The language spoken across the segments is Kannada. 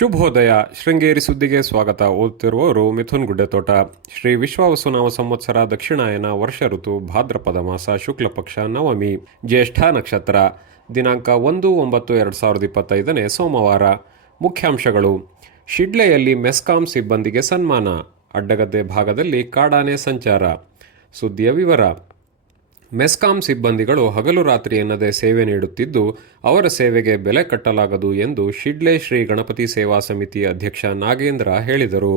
ಶುಭೋದಯ. ಶೃಂಗೇರಿ ಸುದ್ದಿಗೆ ಸ್ವಾಗತ. ಓದುತ್ತಿರುವವರು ಮಿಥುನ್ ಗುಡ್ಡೆತೋಟ. ಶ್ರೀ ವಿಶ್ವಾವಸುನಾಮ ಸಂವತ್ಸರ ದಕ್ಷಿಣಾಯನ ವರ್ಷ ಋತು ಭಾದ್ರಪದ ಮಾಸ ಶುಕ್ಲ ಪಕ್ಷ ನವಮಿ. ಜ್ಯೇಷ್ಠ ನಕ್ಷತ್ರ. ದಿನಾಂಕ ಒಂದು ಒಂಬತ್ತು ಎರಡು ಸಾವಿರದ ಇಪ್ಪತ್ತೈದನೇ ಸೋಮವಾರ. ಮುಖ್ಯಾಂಶಗಳು. ಶಿಡ್ಲೆಯಲ್ಲಿ ಮೆಸ್ಕಾಂ ಸಿಬ್ಬಂದಿಗೆ ಸನ್ಮಾನ. ಅಡ್ಡಗದ್ದೆ ಭಾಗದಲ್ಲಿ ಕಾಡಾನೆ ಸಂಚಾರ. ಸುದ್ದಿಯ ವಿವರ. ಮೆಸ್ಕಾಂ ಸಿಬ್ಬಂದಿಗಳು ಹಗಲು ರಾತ್ರಿ ಎನ್ನದೆ ಸೇವೆ ನೀಡುತ್ತಿದ್ದು, ಅವರ ಸೇವೆಗೆ ಬೆಲೆ ಕಟ್ಟಲಾಗದು ಎಂದು ಶಿಡ್ಲೆ ಶ್ರೀ ಗಣಪತಿ ಸೇವಾ ಸಮಿತಿ ಅಧ್ಯಕ್ಷ ನಾಗೇಂದ್ರ ಹೇಳಿದರು.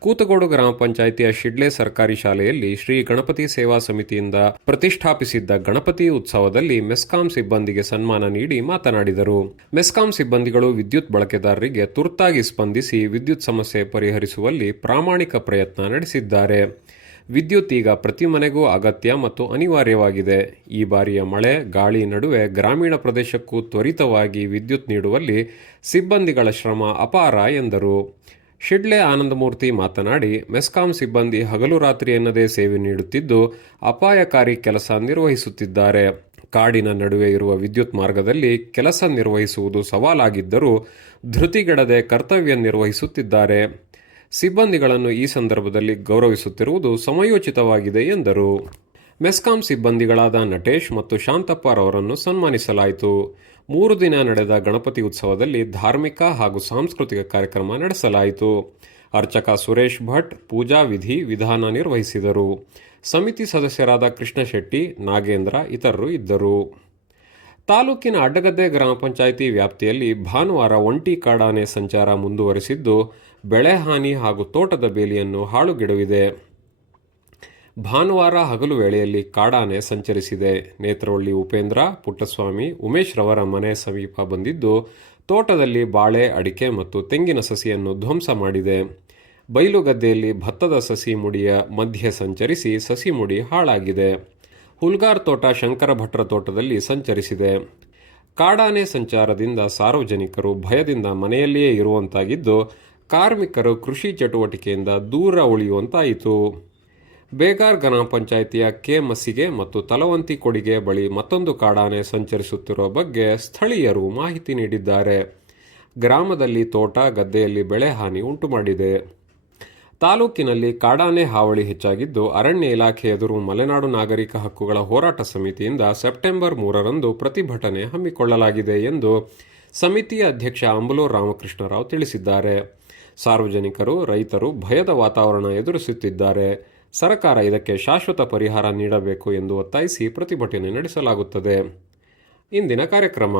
ಕೂತಗೋಡು ಗ್ರಾಮ ಪಂಚಾಯಿತಿಯ ಶಿಡ್ಲೆ ಸರ್ಕಾರಿ ಶಾಲೆಯಲ್ಲಿ ಶ್ರೀ ಗಣಪತಿ ಸೇವಾ ಸಮಿತಿಯಿಂದ ಪ್ರತಿಷ್ಠಾಪಿಸಿದ್ದ ಗಣಪತಿ ಉತ್ಸವದಲ್ಲಿ ಮೆಸ್ಕಾಂ ಸಿಬ್ಬಂದಿಗೆ ಸನ್ಮಾನ ನೀಡಿ ಮಾತನಾಡಿದರು. ಮೆಸ್ಕಾಂ ಸಿಬ್ಬಂದಿಗಳು ವಿದ್ಯುತ್ ಬಳಕೆದಾರರಿಗೆ ತುರ್ತಾಗಿ ಸ್ಪಂದಿಸಿ ವಿದ್ಯುತ್ ಸಮಸ್ಯೆ ಪರಿಹರಿಸುವಲ್ಲಿ ಪ್ರಾಮಾಣಿಕ ಪ್ರಯತ್ನ ನಡೆಸಿದ್ದಾರೆ. ವಿದ್ಯುತ್ ಈಗ ಪ್ರತಿ ಮನೆಗೂ ಅಗತ್ಯ ಮತ್ತು ಅನಿವಾರ್ಯವಾಗಿದೆ. ಈ ಬಾರಿಯ ಮಳೆ, ಗಾಳಿ ನಡುವೆ ಗ್ರಾಮೀಣ ಪ್ರದೇಶಕ್ಕೂ ತ್ವರಿತವಾಗಿ ವಿದ್ಯುತ್ ನೀಡುವಲ್ಲಿ ಸಿಬ್ಬಂದಿಗಳ ಶ್ರಮ ಅಪಾರ ಎಂದರು. ಶಿಡ್ಲೆ ಆನಂದಮೂರ್ತಿ ಮಾತನಾಡಿ, ಮೆಸ್ಕಾಂ ಸಿಬ್ಬಂದಿ ಹಗಲು ರಾತ್ರಿ ಎನ್ನದೇ ಸೇವೆ ನೀಡುತ್ತಿದ್ದು, ಅಪಾಯಕಾರಿ ಕೆಲಸ ನಿರ್ವಹಿಸುತ್ತಿದ್ದಾರೆ. ಕಾಡಿನ ನಡುವೆ ಇರುವ ವಿದ್ಯುತ್ ಮಾರ್ಗದಲ್ಲಿ ಕೆಲಸ ನಿರ್ವಹಿಸುವುದು ಸವಾಲಾಗಿದ್ದರೂ ಧೃತಿಗೆಡದೆ ಕರ್ತವ್ಯ ನಿರ್ವಹಿಸುತ್ತಿದ್ದಾರೆ. ಸಿಬ್ಬಂದಿಗಳನ್ನು ಈ ಸಂದರ್ಭದಲ್ಲಿ ಗೌರವಿಸುತ್ತಿರುವುದು ಸಮಯೋಚಿತವಾಗಿದೆ ಎಂದರು. ಮೆಸ್ಕಾಂ ಸಿಬ್ಬಂದಿಗಳಾದ ನಟೇಶ್ ಮತ್ತು ಶಾಂತಪ್ಪರವರನ್ನು ಸನ್ಮಾನಿಸಲಾಯಿತು. ಮೂರು ದಿನ ನಡೆದ ಗಣಪತಿ ಉತ್ಸವದಲ್ಲಿ ಧಾರ್ಮಿಕ ಹಾಗೂ ಸಾಂಸ್ಕೃತಿಕ ಕಾರ್ಯಕ್ರಮ ನಡೆಸಲಾಯಿತು. ಅರ್ಚಕ ಸುರೇಶ್ ಭಟ್ ಪೂಜಾ ವಿಧಿ ವಿಧಾನ ನಿರ್ವಹಿಸಿದರು. ಸಮಿತಿ ಸದಸ್ಯರಾದ ಕೃಷ್ಣ ಶೆಟ್ಟಿ, ನಾಗೇಂದ್ರ ಇತರರು ಇದ್ದರು. ತಾಲೂಕಿನ ಅಡ್ಡಗದ್ದೆ ಗ್ರಾಮ ಪಂಚಾಯಿತಿ ವ್ಯಾಪ್ತಿಯಲ್ಲಿ ಭಾನುವಾರ ಒಂಟಿ ಕಾಡಾನೆ ಸಂಚಾರ ಮುಂದುವರಿಸಿದ್ದು, ಬೆಳೆ ಹಾನಿ ಹಾಗೂ ತೋಟದ ಬೇಲಿಯನ್ನು ಹಾಳುಗೆಡವಿದೆ. ಭಾನುವಾರ ಹಗಲು ವೇಳೆಯಲ್ಲಿ ಕಾಡಾನೆ ಸಂಚರಿಸಿದೆ. ನೇತ್ರವಳ್ಳಿ ಉಪೇಂದ್ರ, ಪುಟ್ಟಸ್ವಾಮಿ, ಉಮೇಶ್ ರವರ ಮನೆ ಸಮೀಪ ಬಂದಿದ್ದು, ತೋಟದಲ್ಲಿ ಬಾಳೆ, ಅಡಿಕೆ ಮತ್ತು ತೆಂಗಿನ ಸಸಿಯನ್ನು ಧ್ವಂಸ ಮಾಡಿದೆ. ಬಯಲುಗದ್ದೆಯಲ್ಲಿ ಭತ್ತದ ಸಸಿ ಮುಡಿಯ ಮಧ್ಯೆ ಸಂಚರಿಸಿ ಸಸಿ ಮುಡಿ ಹಾಳಾಗಿದೆ. ಹುಲ್ಗಾರ್ ತೋಟ ಶಂಕರ ಭಟ್ರ ತೋಟದಲ್ಲಿ ಸಂಚರಿಸಿದೆ. ಕಾಡಾನೆ ಸಂಚಾರದಿಂದ ಸಾರ್ವಜನಿಕರು ಭಯದಿಂದ ಮನೆಯಲ್ಲಿಯೇ ಇರುವಂತಾಗಿದ್ದು, ಕಾರ್ಮಿಕರು ಕೃಷಿ ಚಟುವಟಿಕೆಯಿಂದ ದೂರ ಉಳಿಯುವಂತಾಯಿತು. ಬೇಗಾರ್ ಗ್ರಾಮ ಪಂಚಾಯಿತಿಯ ಕೆ ಮಸಿಗೆ ಮತ್ತು ತಲವಂತಿ ಕೊಡಿಗೆ ಬಳಿ ಮತ್ತೊಂದು ಕಾಡಾನೆ ಸಂಚರಿಸುತ್ತಿರುವ ಬಗ್ಗೆ ಸ್ಥಳೀಯರು ಮಾಹಿತಿ ನೀಡಿದ್ದಾರೆ. ಗ್ರಾಮದಲ್ಲಿ ತೋಟ ಗದ್ದೆಯಲ್ಲಿ ಬೆಳೆ ಹಾನಿ ಉಂಟುಮಾಡಿದೆ. ತಾಲೂಕಿನಲ್ಲಿ ಕಾಡಾನೆ ಹಾವಳಿ ಹೆಚ್ಚಾಗಿದ್ದು, ಅರಣ್ಯ ಇಲಾಖೆ ಎದುರು ಮಲೆನಾಡು ನಾಗರಿಕ ಹಕ್ಕುಗಳ ಹೋರಾಟ ಸಮಿತಿಯಿಂದ ಸೆಪ್ಟೆಂಬರ್ ಮೂರರಂದು ಪ್ರತಿಭಟನೆ ಹಮ್ಮಿಕೊಳ್ಳಲಾಗಿದೆ ಎಂದು ಸಮಿತಿಯ ಅಧ್ಯಕ್ಷ ಅಂಬಲೂರ್ ರಾಮಕೃಷ್ಣರಾವ್ ತಿಳಿಸಿದ್ದಾರೆ. ಸಾರ್ವಜನಿಕರು, ರೈತರು ಭಯದ ವಾತಾವರಣ ಎದುರಿಸುತ್ತಿದ್ದಾರೆ. ಸರ್ಕಾರ ಇದಕ್ಕೆ ಶಾಶ್ವತ ಪರಿಹಾರ ನೀಡಬೇಕು ಎಂದು ಒತ್ತಾಯಿಸಿ ಪ್ರತಿಭಟನೆ ನಡೆಸಲಾಗುತ್ತದೆ. ಇಂದಿನ ಕಾರ್ಯಕ್ರಮ.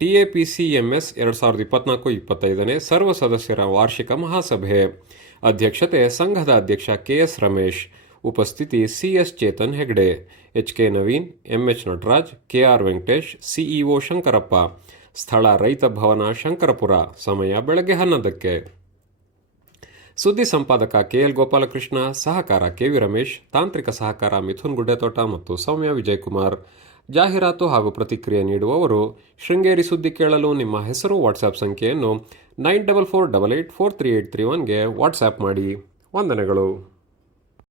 ಟಿಎಪಿಸಿಎಂಎಸ್ ಎರಡು ಸಾವಿರದ ಇಪ್ಪತ್ನಾಲ್ಕು ಇಪ್ಪತ್ತೈದನೇ ಸರ್ವ ಸದಸ್ಯರ ವಾರ್ಷಿಕ ಮಹಾಸಭೆ. ಅಧ್ಯಕ್ಷತೆ ಸಂಘದ ಅಧ್ಯಕ್ಷ ಕೆಎಸ್ ರಮೇಶ್. ಉಪಸ್ಥಿತಿ CS Chetan Hegde. H K Naveen, MH Nataraj KR Venkatesh, CEO Shankarappa. ಸ್ಥಳ ರೈತ ಭವನ ಶಂಕರಪುರ. ಸಮಯ ಬೆಳಗ್ಗೆ ಹನ್ನೊಂದಕ್ಕೆ. ಸುದ್ದಿ ಸಂಪಾದಕ ಕೆಎಲ್ ಗೋಪಾಲಕೃಷ್ಣ, ಸಹಕಾರ ಕೆವಿ ರಮೇಶ್, ತಾಂತ್ರಿಕ ಸಹಕಾರ ಮಿಥುನ್ ಗುಡ್ಡೆತೋಟ ಮತ್ತು ಸೌಮ್ಯ ವಿಜಯಕುಮಾರ್. ಜಾಹೀರಾತು ಹಾಗೂ ಪ್ರತಿಕ್ರಿಯೆ ನೀಡುವವರು, ಶೃಂಗೇರಿ ಸುದ್ದಿ ಕೇಳಲು ನಿಮ್ಮ ಹೆಸರು ವಾಟ್ಸಾಪ್ ಸಂಖ್ಯೆಯನ್ನು nine double four double eight four three eight three ಒನ್ಗೆ WhatsApp ಮಾಡಿ. ವಂದನೆಗಳು.